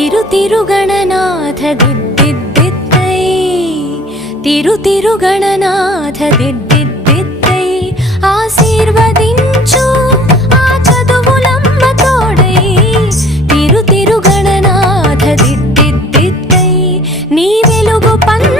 తిరు తిరుతిరుగణనాథ దిద్దిద్దిత్తై. తిరుతిరుగణనాథ దిద్దిద్దిత్తై. ఆశీర్వదించు ఆ చదువులమ్మ తోడై. తిరు తిరుతిరుగణనాథ దిద్దిద్దిత్తై. నీ వెలుగు పన్ను